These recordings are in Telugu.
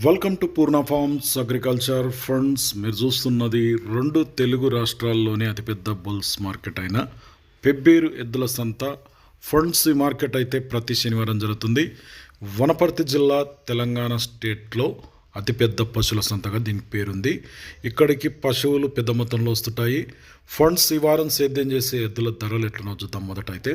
Welcome to Purna farms agriculture funds మీరు చూస్తున్నది రెండు తెలుగు రాష్ట్రాల్లోనే అతిపెద్ద బుల్స్ మార్కెట్ అయిన పెబ్బేరు ఎద్దుల సంత. ఫండ్స్ ఈ మార్కెట్ అయితే ప్రతి శనివారం జరుగుతుంది. వనపర్తి జిల్లా తెలంగాణ స్టేట్లో అతిపెద్ద పశువుల సంతగా దీనికి పేరుంది. ఇక్కడికి పశువులు పెద్ద మొత్తంలో వస్తుంటాయి. ఫండ్స్ ఈ వారం సేద్యం చేసే ఎద్దుల ధరలు ఎట్లనో చూద్దాం మొదట అయితే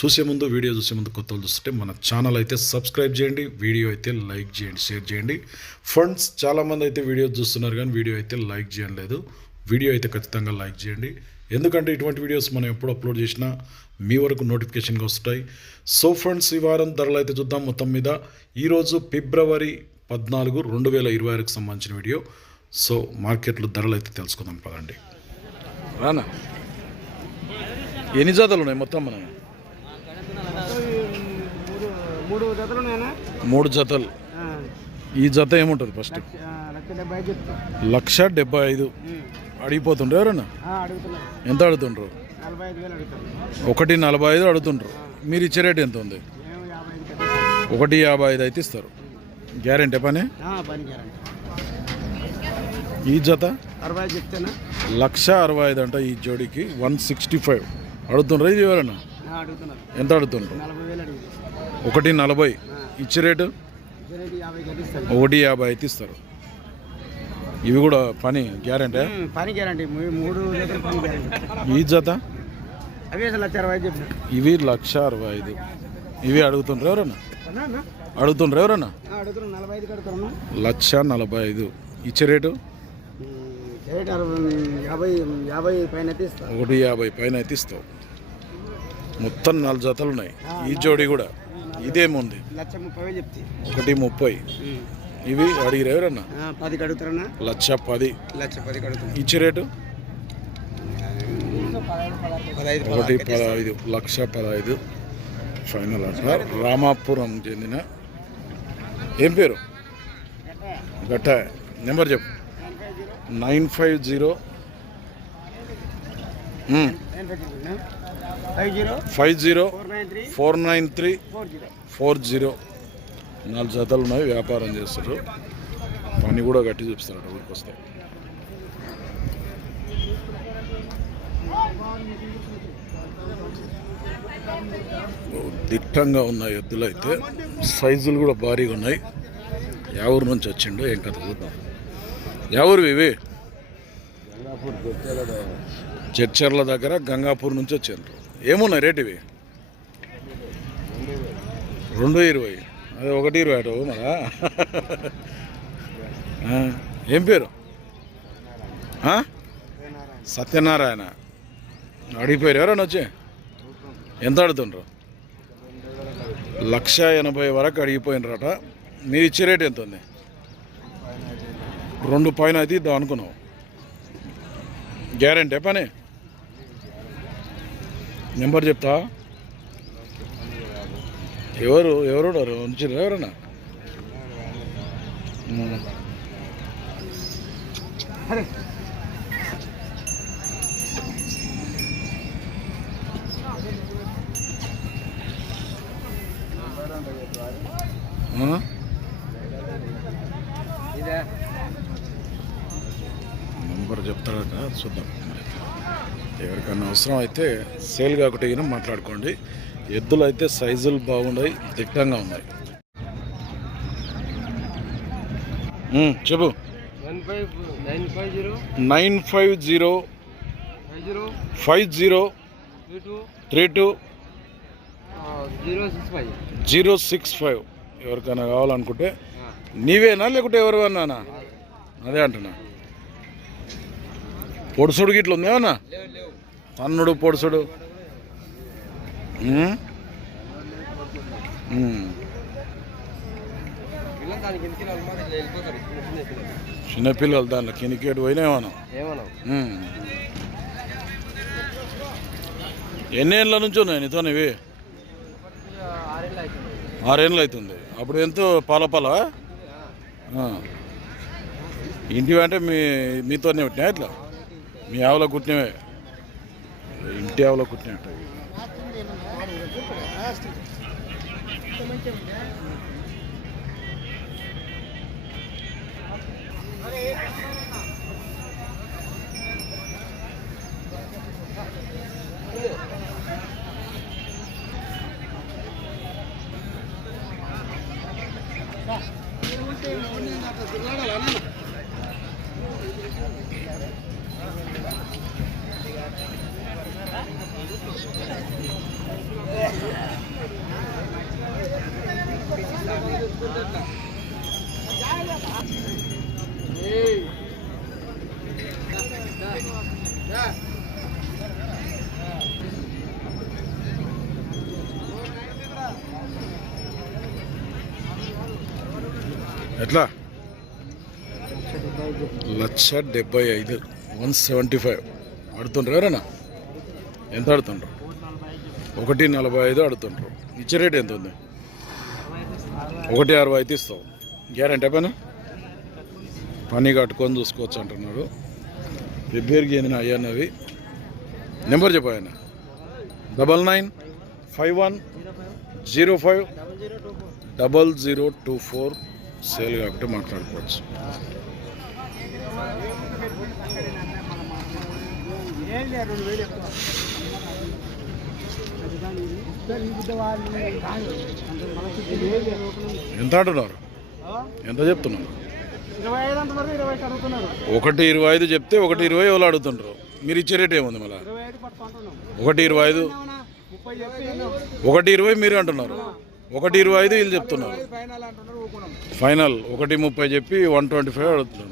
చూసే ముందు వీడియో చూసే ముందు కొత్త చూస్తుంటే మన ఛానల్ అయితే సబ్స్క్రైబ్ చేయండి వీడియో అయితే లైక్ చేయండి షేర్ చేయండి. ఫండ్స్ చాలామంది అయితే వీడియో చూస్తున్నారు కానీ వీడియో అయితే లైక్ చేయడం లేదు వీడియో అయితే ఖచ్చితంగా లైక్ చేయండి. ఎందుకంటే ఇటువంటి వీడియోస్ మనం ఎప్పుడు అప్లోడ్ చేసినా మీ వరకు నోటిఫికేషన్గా వస్తాయి సో ఫ్రెండ్స్ ఈ వారం ధరలు అయితే చూద్దాం మొత్తం మీద. ఈరోజు ఫిబ్రవరి పద్నాలుగు రెండు వేల ఇరవై ఆరుకు సంబంధించిన వీడియో. సో మార్కెట్లో ధరలు అయితే తెలుసుకుందాం పదండి. రానా? ఎన్ని జాతలు ఉన్నాయి మొత్తం మనం మూడు మూడు జతలు ఉన్నాయన్నా. మూడు జతలు. ఆ, ఈ జత ఏముంటుంది ఫస్ట్ లక్ష డెబ్బై ఐదు అడిగిపోతుండ్రు ఎవరన్నా? ఎంత అడుగుతుండ్రు? ఒకటి నలభై ఐదు అడుగుతుండ్రు. మీరు ఇచ్చే రేట్ ఎంత ఉంది. ఒకటి యాభై ఐదు అయితే ఇస్తారు. గ్యారెంటీ పని? పని ఈ జత? అరవై చెప్తేనా? లక్ష అరవై ఐదు అంట ఈ జోడికి వన్ సిక్స్టీ ఫైవ్. అడుగుతుండ్రు ఇది ఎవరన్నా ఎంత అడుగుతుండ్రు? ఒకటి నలభై. ఇచ్చే రేటు? ఒకటి యాభై అయితే ఇస్తారు. ఇవి కూడా పని గ్యారెంటీ? పని గ్యారంటీ. మూడు ఈ జత? అవి లక్ష అరవై ఐదు ఇవి లక్ష అరవై ఐదు. ఇవి అడుగుతుండ్రు ఎవరన్నా? అడుగుతుండ్రు ఎవరన్నా? లక్ష నలభై ఐదు. ఇచ్చే రేటు? ఒకటి యాభై పైన అయితే ఇస్తావు మొత్తం నాలుగు జతలు ఉన్నాయి. ఈ జోడి కూడా. ఇదేముంది? ఒకటి ముప్పై. ఇవి అడిగిరు ఎవరన్నా? పది లక్ష పది. లక్ష పది ఇచ్చే రేటు? ఒకటి పదహైదు. లక్ష పదహైదు. ఫైనల్ అంట. రామాపురం చెందిన ఏం పేరు? గట్ట. నెంబర్ చెప్పు. Nine five zero. Five zero five zero. Four nine three. Four zero. నాలుగు జతలు ఉన్నాయి వ్యాపారం చేస్తారు. పని కూడా గట్టి చూపిస్తారు ఊరికి వస్తే. దిట్టంగా ఉన్న ఎద్దులు అయితే. సైజులు కూడా భారీగా ఉన్నాయి. ఎవరి నుంచి వచ్చిండో ఏం కథ చూద్దాం. ఎవరు ఇవి? చర్చర్ల దగ్గర గంగాపూర్ నుంచి వచ్చిండ్రు. ఏమున్నాయి రేట్ ఇవి? రెండు ఇరవై. అదే ఒకటి ఇరవై అటు మరా? ఏం పేరు? సత్యనారాయణ. అడిగిపోయారు ఎవరైనా వచ్చి? ఎంత అడుగుతుండ్రు లక్ష ఎనభై వరకు అడిగిపోయినరట. మీరు ఇచ్చే రేట్ ఎంత ఉంది? రెండు పైన అయితే ఇద్దాం అనుకున్నావు గ్యారంటీ పని? నెంబర్ చెప్తా? ఎవరు ఎవరు ఉంచారు ఎవరన్నా? ఉమ్. నెంబర్ చెప్తాడట చూద్దాం. ఎవరికైనా అవసరం అయితే సేల్ కాకుండా మాట్లాడుకోండి. ఎద్దులు అయితే సైజులు బాగున్నాయి దిట్టంగా ఉన్నాయి. చెప్పు. Nine five zero. Five zero. Three two. Three two. Zero six five. Zero six five. ఎవరికైనా కావాలనుకుంటే నీవేనా లేకుంటే ఎవరివన్నానా అదే అంటున్నా. పొడుసుడు గిట్ల ఉందేమన్నా తన్నుడు పొడుసుడు. చిన్నపిల్లలు దాంట్లో కినికేటు. ఎన్ని ఏళ్ళ నుంచి ఉన్నాయి నీతో ఇవి? ఆరేళ్ళు అవుతుంది ఆరేళ్ళు అవుతుంది. అప్పుడు ఎంతో పాల పాల ఇంటివి అంటే మీ మీతోనే పుట్టినా ఇట్లా? మీ ఆవులో కుట్టినవే? ఇంటి ఆవులో కుట్టినట్టు ఎట్లా? లక్ష డెబ్బై ఐదు వన్ సెవెంటీ ఫైవ్. ఆడుతుండ్రు ఎవరన్నా ఎంత ఆడుతుండ్రు? ఒకటి నలభై ఐదు ఆడుతుండ్రు. ఇచ్చే రేట్ ఎంత ఉంది? ఒకటి అరవై అయితే ఇస్తావు. గ్యారంటీ పైన? పని కట్టుకొని చూసుకోవచ్చు అంటున్నాడు రిపేర్కి ఏంది అయ్యానవి నెంబర్ చెప్పు ఆయన. Double nine five one zero five double zero two four. Sale కాబట్టి మాట్లాడుకోవచ్చు. ఎంత అంటున్నారు? ఎంత చెప్తున్నారు? ఒకటి ఇరవై ఐదు చెప్తే ఒకటి ఇరవై ఎవరు అడుగుతుంటారు మీరు ఇచ్చే రేట్ ఏముంది మళ్ళీ? ఒకటి ఇరవై ఐదు. ఒకటి ఇరవై మీరు అంటున్నారు. ఒకటి ఇరవై ఐదు వీళ్ళు చెప్తున్నారు. ఫైనల్ ఒకటి ముప్పై చెప్పి వన్ ట్వంటీ ఫైవ్ అడుగుతున్నారు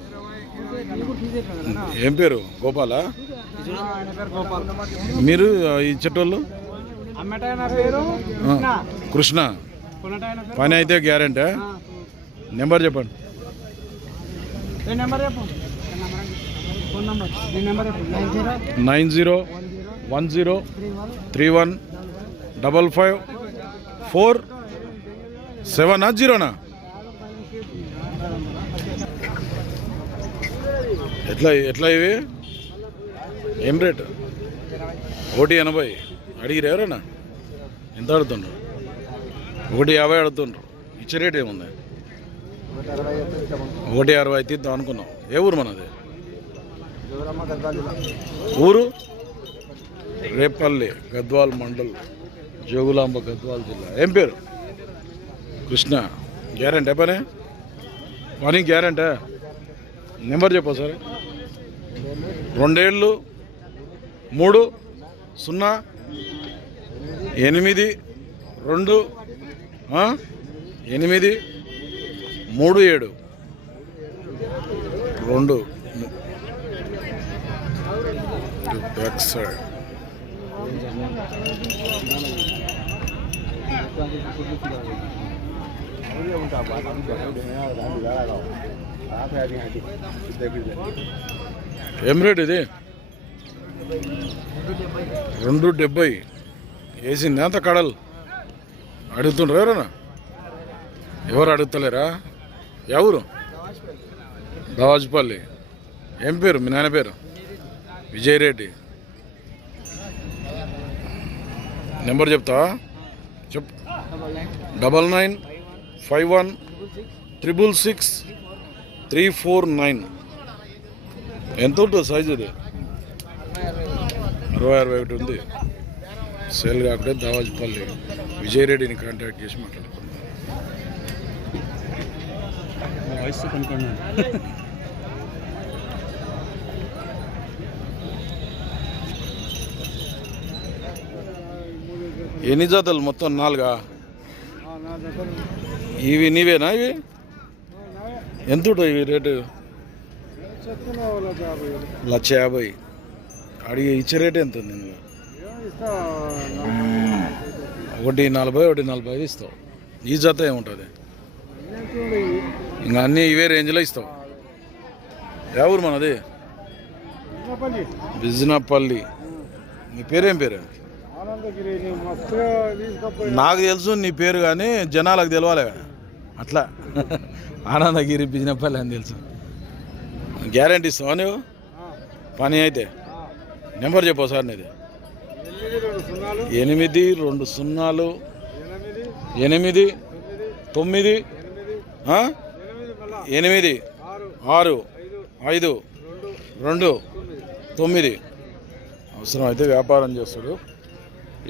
ఏం పేరు? గోపాలా? మీరు ఆ, కృష్ణ. పని అయితే గ్యారెంటీ నెంబర్ చెప్పండి. Nine zero one zero three one double five four సెవెనా జీరోనా? ఎట్లా ఎట్లా ఇవి? ఏం రేట్? ఒకటి ఎనభై. అడిగిరు ఎవరైనా ఎంత అడుగుతుండ్రు? ఒకటి యాభై అడుగుతుండ్రు. ఇచ్చే రేట్ ఏముంది? ఒకటి అరవై తీద్దాం అనుకున్నాం. ఏ ఊరు మనది? ఊరు? రేపల్లి గద్వాల్ మండల్ జోగులాంబ గద్వాల్ జిల్లా. ఏం పేరు? కృష్ణ. గ్యారంటీ పని? పని గ్యారంటీ. నెంబర్ చెప్పు సార్ రెండేళ్ళు మూడు సున్నా ఎనిమిది రెండు ఎనిమిది మూడు ఏడు. రెండు. Back side. ఏం రేట్ ఇది? రెండు డెబ్బై. వేసింది అంత కడలు. అడుగుతుండ్రు ఎవరన్నా? ఎవరు అడుగుతలేరా? ఎవరు దావాజ్పల్లి. ఏం పేరు? మీ నాన్న పేరు? విజయ్ రెడ్డి నెంబర్ చెప్తా చెప్ double nine five one triple six three four nine. ఎంత ఉంటుంది సైజు ఇది? అరవై అరవై ఒకటి ఉంది. సేల్ కాకుండా దావాజ్పల్లి. విజయ్ రెడ్డిని కాంటాక్ట్ చేసి మాట్లాడుకున్నాం వయసు కనుక్కున్నాను ఎన్ని జతలు? మొత్తం నాలుగా? ఇవి నీవేనా ఇవి? ఎంత ఇవి రేటు? లక్ష యాభై. అడిగి ఇచ్చే రేట్ ఎంత ఉంది ఇందులో? ఒకటి నలభై ఒకటి నలభై ఐదు ఇస్తావు. ఈ జత ఏముంటుంది? ఇంకా అన్నీ ఇవే రేంజ్లో ఇస్తావు. ఎవరు మనది? బిజినపల్లి. నీ పేరేం పేరు? నాకు తెలుసు నీ పేరు కానీ జనాలకు తెలవాలి అట్లా. ఆనందగిరి బిజినపల్లి అని తెలుసు. గ్యారంటీ ఇస్తావా నువ్వు పని అయితే. నెంబర్ చెప్పు సార్ నీది. ఎనిమిది రెండు సున్నాలు. ఎనిమిది తొమ్మిది. ఎనిమిది. ఆరు. ఐదు. రెండు. తొమ్మిది. అవసరం అయితే వ్యాపారం చేస్తాడు.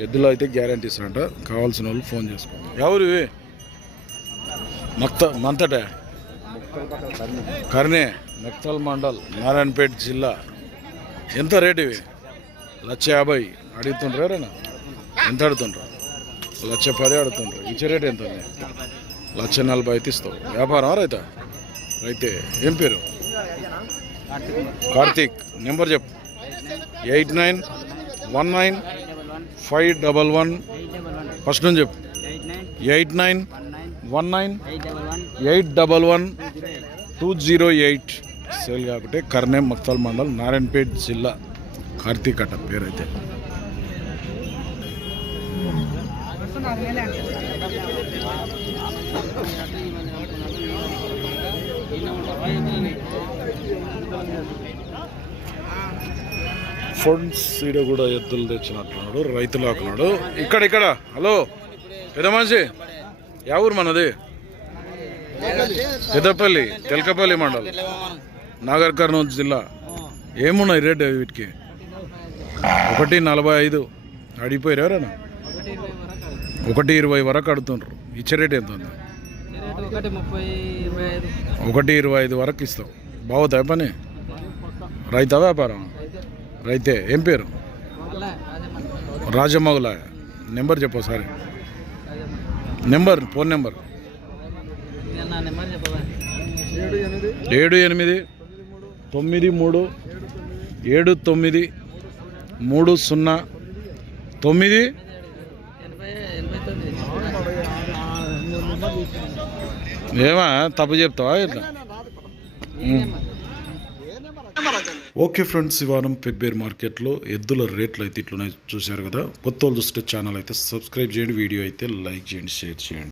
ఎద్దులో అయితే గ్యారంటీ ఇస్తాడంట కావాల్సిన వాళ్ళు ఫోన్ చేసుకోండి. ఎవరు ఇవి? మక్త మంతటే? కర్నే నక్తల్ మండల్ నారాయణపేట జిల్లా. ఎంత రేట్ ఇవి? లక్ష యాభై. అడుగుతుండ్రు ఎవరైనా? ఎంత అడుగుతుండ్రు? లక్ష పది అడుగుతుండ్రు. ఇచ్చే రేట్ ఎంత ఉంది? లక్ష నలభై అయితే ఇస్తావు. వ్యాపారం రైతా? అయితే ఏం పేరు? కార్తీక్. నెంబర్ చెప్పు. Eight nine one nine five double one. First నుంచి చెప్పు. Eight nine. One nine. Eight double one. Eight double one two zero eight. Sale కాబట్టి కర్నేం మక్తల్ మండల్ నారాయణపేట్ జిల్లా కార్తీక్ అట పేరైతే. ఫండ్స్ ఈడ కూడా ఎద్దులు తెచ్చినట్టున్నాడు రైతులు ఆకున్నాడు. ఇక్కడ ఇక్కడ హలో పెద్ద మనిషి యా ఊరు మనది? పెద్దపల్లి తెలకపల్లి మండలం. నాగర్ కర్నూలు జిల్లా. ఏమున్నాయి రేట్ వీటికి? ఒకటి నలభై ఐదు. అడిగిపోయారు ఎవరైనా ఒకటి ఇరవై వరకు అడుగుతుండ్రు. ఇచ్చే రేట్ ఎంత ఉంది? ఒకటి ఇరవై ఐదు ఇరవై ఐదు వరకు ఇస్తావు బాగుతాయి పని? రైతా వ్యాపారం? రైతే ఏం పేరు? రాజమౌళ నెంబర్ చెప్పు సారీ నెంబర్ ఫోన్ నెంబర్. ఏడు ఎనిమిది తొమ్మిది మూడు ఏడు తొమ్మిది మూడు సున్నా తొమ్మిది. ఏమా తప్పు చెప్తావా ఇట్లా? ఓకే ఫ్రెండ్స్ ఈ వారం పెబ్బేర్ మార్కెట్లో ఎద్దుల రేట్లు అయితే ఇట్లున్నాయి చూశారు కదా. కొత్త వాళ్ళు చూస్తే ఛానల్ అయితే సబ్స్క్రైబ్ చేయండి వీడియో అయితే లైక్ చేయండి షేర్ చేయండి.